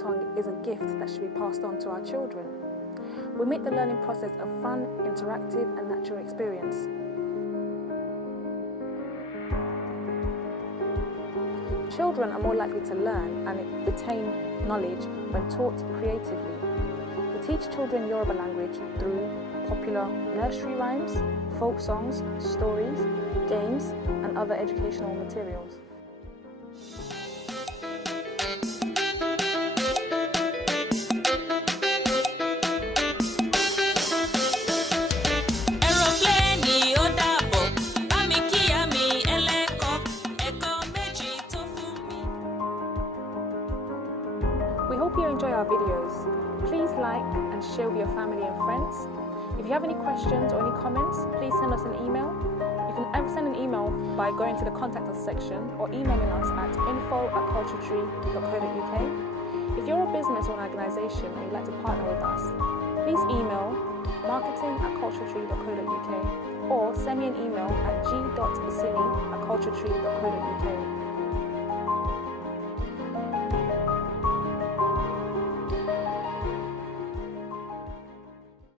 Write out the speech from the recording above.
tongue is a gift that should be passed on to our children. We make the learning process a fun, interactive and natural experience. Children are more likely to learn and retain knowledge when taught creatively. We teach children Yoruba language through popular nursery rhymes, folk songs, stories, games and other educational materials. We hope you enjoy our videos. Please like and share with your family and friends. If you have any questions or any comments, please send us an email. You can ever send an email by going to the contact us section or emailing us at info@culturetree.co.uk. If you're a business or an organisation and you'd like to partner with us, please email marketing@culturetree.co.uk or send me an email at g.basini@culturetree.co.uk.